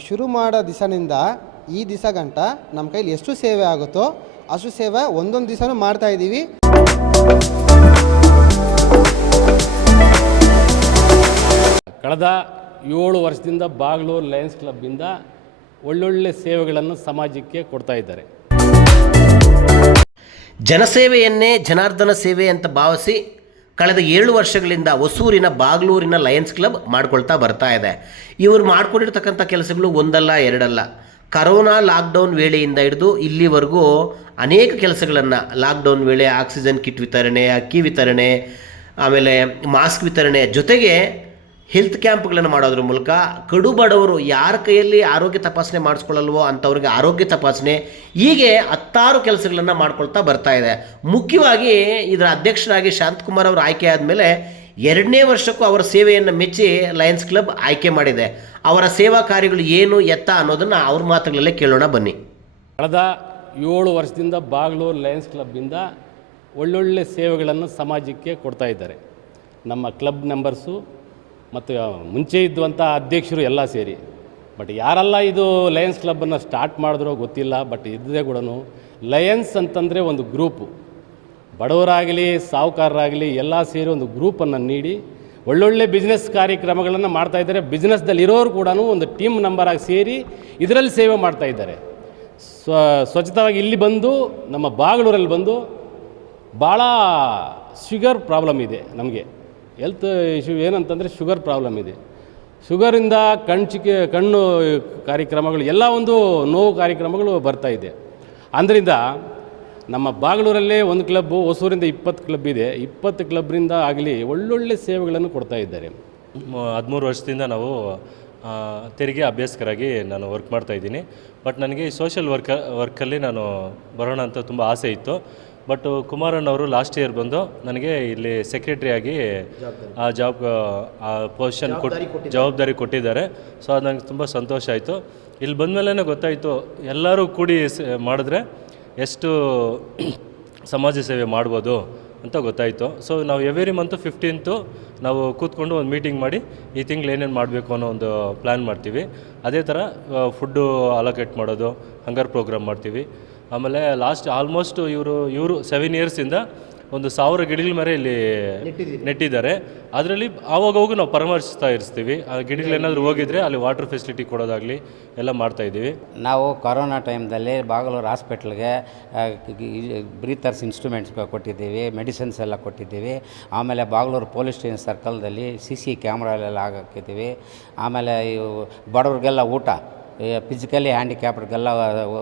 ನಾವು ಶುರು ಮಾಡೋ ದಿವಸದಿಂದ ಈ ದಿವಸ ಗಂಟ ನಮ್ಮ ಕೈಲಿ ಎಷ್ಟು ಸೇವೆ ಆಗುತ್ತೋ ಅಷ್ಟು ಸೇವೆ ಒಂದೊಂದು ದಿವಸನೂ ಮಾಡ್ತಾಯಿದ್ದೀವಿ. ಕಳೆದ 7 ವರ್ಷದಿಂದ ಬಾಗ್ಲೂರು ಲಯನ್ಸ್ ಕ್ಲಬ್ಬಿಂದ ಒಳ್ಳೊಳ್ಳೆ ಸೇವೆಗಳನ್ನು ಸಮಾಜಕ್ಕೆ ಕೊಡ್ತಾ ಇದ್ದಾರೆ. ಜನಸೇವೆಯನ್ನೇ ಜನಾರ್ದನ ಸೇವೆ ಅಂತ ಭಾವಿಸಿ ಕಳೆದ 7 ವರ್ಷಗಳಿಂದ ಹೊಸೂರಿನ ಬಾಗ್ಲೂರಿನ ಲಯನ್ಸ್ ಕ್ಲಬ್ ಮಾಡ್ಕೊಳ್ತಾ ಬರ್ತಾ ಇದೆ. ಇವರು ಮಾಡ್ಕೊಂಡಿರ್ತಕ್ಕಂಥ ಕೆಲಸಗಳು ಒಂದಲ್ಲ ಎರಡಲ್ಲ. ಕರೋನಾ ಲಾಕ್ಡೌನ್ ವೇಳೆಯಿಂದ ಹಿಡಿದು ಇಲ್ಲಿವರೆಗೂ ಅನೇಕ ಕೆಲಸಗಳನ್ನು, ಲಾಕ್ಡೌನ್ ವೇಳೆ ಆಕ್ಸಿಜನ್ ಕಿಟ್ ವಿತರಣೆ, ಅಕ್ಕಿ ವಿತರಣೆ, ಆಮೇಲೆ ಮಾಸ್ಕ್ ವಿತರಣೆ, ಜೊತೆಗೆ ಹೆಲ್ತ್ ಕ್ಯಾಂಪ್ಗಳನ್ನು ಮಾಡೋದ್ರ ಮೂಲಕ ಕಡು ಬಡವರು ಯಾರ ಕೈಯಲ್ಲಿ ಆರೋಗ್ಯ ತಪಾಸಣೆ ಮಾಡಿಸ್ಕೊಳ್ಳಲ್ವೋ ಅಂಥವ್ರಿಗೆ ಆರೋಗ್ಯ ತಪಾಸಣೆ, ಹೀಗೆ 10 ಕೆಲಸಗಳನ್ನು ಮಾಡ್ಕೊಳ್ತಾ ಬರ್ತಾ ಇದೆ. ಮುಖ್ಯವಾಗಿ ಇದರ ಅಧ್ಯಕ್ಷರಾಗಿ ಶಾಂತಕುಮಾರ್ ಅವರು ಆಯ್ಕೆ ಆದಮೇಲೆ 2ನೇ ವರ್ಷಕ್ಕೂ ಅವರ ಸೇವೆಯನ್ನು ಮೆಚ್ಚಿ ಲಯನ್ಸ್ ಕ್ಲಬ್ ಆಯ್ಕೆ ಮಾಡಿದೆ. ಅವರ ಸೇವಾ ಕಾರ್ಯಗಳು ಏನು ಎತ್ತ ಅನ್ನೋದನ್ನು ಅವ್ರ ಮಾತುಗಳಲ್ಲೇ ಕೇಳೋಣ ಬನ್ನಿ. ಕಳೆದ 7 ವರ್ಷದಿಂದ ಬಾಗ್ಲೂರು ಲಯನ್ಸ್ ಕ್ಲಬ್ಬಿಂದ ಒಳ್ಳೊಳ್ಳೆ ಸೇವೆಗಳನ್ನು ಸಮಾಜಕ್ಕೆ ಕೊಡ್ತಾ ಇದ್ದಾರೆ. ನಮ್ಮ ಕ್ಲಬ್ ಮೆಂಬರ್ಸು ಮತ್ತು ಮುಂಚೆ ಇದ್ದಂಥ ಅಧ್ಯಕ್ಷರು ಎಲ್ಲ ಸೇರಿ. ಬಟ್ ಯಾರೆಲ್ಲ ಇದು ಲಯನ್ಸ್ ಕ್ಲಬ್ಬನ್ನು ಸ್ಟಾರ್ಟ್ ಮಾಡಿದ್ರೋ ಗೊತ್ತಿಲ್ಲ. ಬಟ್ ಇದ್ದೇ ಕೂಡ ಲಯನ್ಸ್ ಅಂತಂದರೆ ಒಂದು ಗ್ರೂಪು, ಬಡವರಾಗಲಿ ಸಾಹುಕಾರರಾಗಲಿ ಎಲ್ಲ ಸೇರಿ ಒಂದು ಗ್ರೂಪನ್ನು ನೀಡಿ ಒಳ್ಳೊಳ್ಳೆ ಬಿಸ್ನೆಸ್ ಕಾರ್ಯಕ್ರಮಗಳನ್ನು ಮಾಡ್ತಾಯಿದ್ದಾರೆ. ಬಿಸ್ನೆಸ್ದಲ್ಲಿ ಇರೋರು ಕೂಡ ಒಂದು ಟೀಮ್ ನಂಬರಾಗಿ ಸೇರಿ ಇದರಲ್ಲಿ ಸೇವೆ ಮಾಡ್ತಾಯಿದ್ದಾರೆ. ಸ್ವಚ್ಛತವಾಗಿ ಇಲ್ಲಿ ಬಂದು ನಮ್ಮ ಬಾಗ್ಲೂರಲ್ಲಿ ಬಂದು ಭಾಳ ಶುಗರ್ ಪ್ರಾಬ್ಲಮ್ ಇದೆ. ನಮಗೆ ಹೆಲ್ತ್ ಇಶ್ಯೂ ಏನಂತಂದರೆ ಶುಗರ್ ಪ್ರಾಬ್ಲಮ್ ಇದೆ. ಶುಗರಿಂದ ಕಣ್ಣು ಕಾರ್ಯಕ್ರಮಗಳು ಎಲ್ಲ ಒಂದು ನೋವು ಕಾರ್ಯಕ್ರಮಗಳು ಬರ್ತಾಯಿದೆ. ಅಂದ್ರಿಂದ ನಮ್ಮ ಬಾಗ್ಲೂರಲ್ಲೇ ಒಂದು ಕ್ಲಬ್ಬು, ಹೊಸೂರಿಂದ 20 ಕ್ಲಬ್ ಇದೆ. 20 ಕ್ಲಬ್ರಿಂದ ಆಗಲಿ ಒಳ್ಳೊಳ್ಳೆ ಸೇವೆಗಳನ್ನು ಕೊಡ್ತಾ ಇದ್ದಾರೆ. 13 ವರ್ಷದಿಂದ ನಾವು ತೆರಿಗೆ ಅಭ್ಯಾಸಕರಾಗಿ ನಾನು ವರ್ಕ್ ಮಾಡ್ತಾಯಿದ್ದೀನಿ. ಬಟ್ ನನಗೆ ಈ ಸೋಷಲ್ ವರ್ಕಲ್ಲಿ ನಾನು ಬರೋಣ ಅಂತ ತುಂಬ ಆಸೆ ಇತ್ತು. ಬಟ್ ಕುಮಾರಣ್ಣವರು ಲಾಸ್ಟ್ ಇಯರ್ ಬಂದು ನನಗೆ ಇಲ್ಲಿ ಸೆಕ್ರೆಟ್ರಿಯಾಗಿ ಆ ಪೊಸಿಷನ್ ಜವಾಬ್ದಾರಿ ಕೊಟ್ಟಿದ್ದಾರೆ. ಸೊ ಅದು ನನಗೆ ತುಂಬ ಸಂತೋಷ ಆಯಿತು. ಇಲ್ಲಿ ಬಂದಮೇಲೆ ಗೊತ್ತಾಯಿತು ಎಲ್ಲರೂ ಕೂಡಿ ಮಾಡಿದ್ರೆ ಎಷ್ಟು ಸಮಾಜ ಸೇವೆ ಮಾಡ್ಬೋದು ಅಂತ ಗೊತ್ತಾಯಿತು. ಸೊ ನಾವು ಎವ್ರಿ ಮಂತು 15th ನಾವು ಕೂತ್ಕೊಂಡು ಒಂದು ಮೀಟಿಂಗ್ ಮಾಡಿ ಈ ತಿಂಗಳು ಏನೇನು ಮಾಡಬೇಕು ಅನ್ನೋ ಒಂದು ಪ್ಲ್ಯಾನ್ ಮಾಡ್ತೀವಿ. ಅದೇ ಥರ ಫುಡ್ಡು ಅಲೋಕೇಟ್ ಮಾಡೋದು, ಹಂಗರ್ ಪ್ರೋಗ್ರಾಮ್ ಮಾಡ್ತೀವಿ. ಆಮೇಲೆ ಲಾಸ್ಟ್ ಆಲ್ಮೋಸ್ಟ್ ಇವರು 7 ಇಯರ್ಸಿಂದ ಒಂದು 1000 ಗಿಡಗಳ ಮೇಲೆ ಇಲ್ಲಿ ನೆಟ್ಟಿದ್ದಾರೆ. ಅದರಲ್ಲಿ ಆವಾಗವಾಗ ನಾವು ಪರಾಮರ್ಶಿಸ್ತಾ ಇರ್ತೀವಿ. ಆ ಗಿಡಗಳೇನಾದರೂ ಹೋಗಿದ್ರೆ ಅಲ್ಲಿ ವಾಟರ್ ಫೆಸಿಲಿಟಿ ಕೊಡೋದಾಗಲಿ ಎಲ್ಲ ಮಾಡ್ತಾಯಿದ್ದೀವಿ. ನಾವು ಕೊರೋನಾ ಟೈಮ್ದಲ್ಲಿ ಬಾಗಲೂರು ಹಾಸ್ಪಿಟ್ಲ್ಗೆ ಬ್ರೀತರ್ಸ್ ಇನ್ಸ್ಟ್ರೂಮೆಂಟ್ಸ್ ಕೊಟ್ಟಿದ್ದೀವಿ, ಮೆಡಿಸಿನ್ಸ್ ಎಲ್ಲ ಕೊಟ್ಟಿದ್ದೀವಿ. ಆಮೇಲೆ ಬಾಗಲೂರು ಪೊಲೀಸ್ ಸ್ಟೇಷನ್ ಸರ್ಕಲ್ದಲ್ಲಿ CC ಕ್ಯಾಮ್ರಾಲೆಲ್ಲ ಹಾಕಿದ್ದೀವಿ. ಆಮೇಲೆ ಬಡವ್ರಿಗೆಲ್ಲ ಊಟ, ಫಿಸಿಕಲಿ ಹ್ಯಾಂಡಿಕ್ಯಾಪ್ಡ್ಗೆಲ್ಲ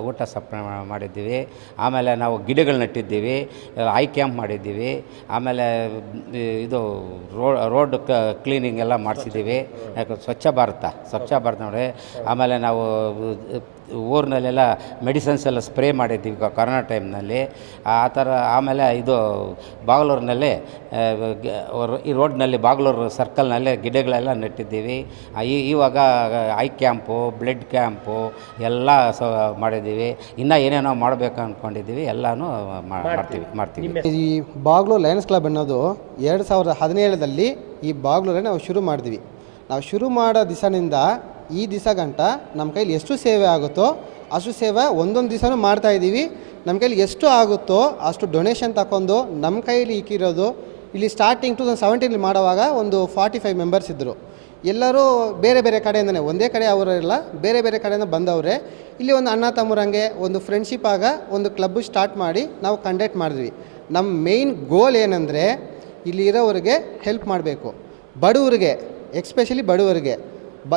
ಊಟ ಸಪ್ಲೈ ಮಾಡಿದ್ದೀವಿ. ಆಮೇಲೆ ನಾವು ಗಿಡಗಳು ನೆಟ್ಟಿದ್ದೀವಿ, ಐ ಕ್ಯಾಂಪ್ ಮಾಡಿದ್ದೀವಿ. ಆಮೇಲೆ ಇದು ರೋಡ್ ಕ್ಲೀನಿಂಗ್ ಎಲ್ಲ ಮಾಡಿಸಿದ್ದೀವಿ. ಸ್ವಚ್ಛ ಭಾರತ ನೋಡಿ. ಆಮೇಲೆ ನಾವು ಊರಿನಲ್ಲೆಲ್ಲ ಮೆಡಿಸಿನ್ಸ್ ಎಲ್ಲ ಸ್ಪ್ರೇ ಮಾಡಿದ್ದೀವಿ ಕೊರೋನಾ ಟೈಮ್ನಲ್ಲಿ ಆ ಥರ. ಆಮೇಲೆ ಇದು ಬಾಗಲೂರಿನಲ್ಲಿ ಈ ರೋಡ್ನಲ್ಲಿ ಬಾಗಲೂರು ಸರ್ಕಲ್ನಲ್ಲೇ ಗಿಡಗಳೆಲ್ಲ ನೆಟ್ಟಿದ್ದೀವಿ. ಇವಾಗ ಐ ಕ್ಯಾಂಪು, ಬ್ಲಡ್ ಕ್ಯಾಂಪು ಎಲ್ಲ ಮಾಡಿದ್ದೀವಿ. ಇನ್ನೂ ಏನೇನೋ ಮಾಡಬೇಕು ಅಂದ್ಕೊಂಡಿದ್ದೀವಿ, ಎಲ್ಲನೂ ಮಾಡ್ತೀವಿ. ಈ ಬಾಗ್ಲೂರು ಲಯನ್ಸ್ ಕ್ಲಬ್ ಅನ್ನೋದು 2017ರಲ್ಲಿ ಈ ಬಾಗ್ಲೂರಲ್ಲಿ ನಾವು ಶುರು ಮಾಡಿದ್ವಿ. ನಾವು ಶುರು ಮಾಡೋ ದಿವಸದಿಂದ ಈ ದಿವಸ ಗಂಟ ನಮ್ಮ ಕೈಲಿ ಎಷ್ಟು ಸೇವೆ ಆಗುತ್ತೋ ಅಷ್ಟು ಸೇವೆ ಒಂದೊಂದು ದಿವಸನೂ ಮಾಡ್ತಾಯಿದ್ದೀವಿ. ನಮ್ಮ ಕೈಲಿ ಎಷ್ಟು ಆಗುತ್ತೋ ಅಷ್ಟು ಡೊನೇಷನ್ ತಗೊಂಡು ನಮ್ಮ ಕೈಲಿ ಇಕ್ಕಿರೋದು. ಇಲ್ಲಿ ಸ್ಟಾರ್ಟಿಂಗ್ 2017 ಮಾಡುವಾಗ ಒಂದು 45 ಮೆಂಬರ್ಸ್ ಇದ್ದರು. ಎಲ್ಲರೂ ಬೇರೆ ಬೇರೆ ಕಡೆಯಿಂದನೇ, ಒಂದೇ ಕಡೆ ಅವರೆಲ್ಲ ಬೇರೆ ಬೇರೆ ಕಡೆಯಿಂದ ಬಂದವರೇ. ಇಲ್ಲಿ ಒಂದು ಅಣ್ಣ ತಮ್ಮರಂಗೆ ಒಂದು ಫ್ರೆಂಡ್ಶಿಪ್ ಆಗ ಒಂದು ಕ್ಲಬ್ಬು ಸ್ಟಾರ್ಟ್ ಮಾಡಿ ನಾವು ಕಂಡಕ್ಟ್ ಮಾಡಿದ್ವಿ. ನಮ್ಮ ಮೇಯ್ನ್ ಗೋಲ್ ಏನಂದರೆ ಇಲ್ಲಿ ಇರೋರಿಗೆ ಹೆಲ್ಪ್ ಮಾಡಬೇಕು. ಬಡವರಿಗೆ, ಎಕ್ಸ್ಪೆಷಲಿ ಬಡವರಿಗೆ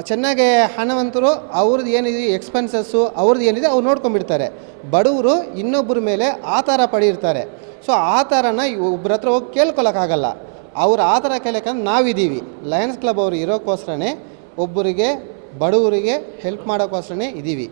ಚೆನ್ನಾಗೆ ಹಣವಂತರು ಅವ್ರದ್ದು ಏನಿದೆ ಎಕ್ಸ್ಪೆನ್ಸಸ್ಸು ಅವ್ರದ್ದು ಏನಿದೆ ಅವ್ರು ನೋಡ್ಕೊಂಡ್ಬಿಡ್ತಾರೆ. ಬಡವರು ಇನ್ನೊಬ್ಬರ ಮೇಲೆ ಆಧಾರ ಪಡೆಯಿರ್ತಾರೆ. ಸೊ ಆ ಥರನ ಒಬ್ಬರ ಹತ್ರ ಹೋಗಿ ಕೇಳ್ಕೊಳಕ್ಕಾಗಲ್ಲ. ಅವ್ರು ಆ ಥರ ಕೇಳೋಕ್ಕಂದ್ರೆ ನಾವಿದ್ದೀವಿ. ಲಯನ್ಸ್ ಕ್ಲಬ್ ಅವರು ಇರೋಕ್ಕೋಸ್ಕರನೇ ಒಬ್ಬರಿಗೆ ಬಡವರಿಗೆ ಹೆಲ್ಪ್ ಮಾಡೋಕ್ಕೋಸ್ಕರನೇ ಇದ್ದೀವಿ.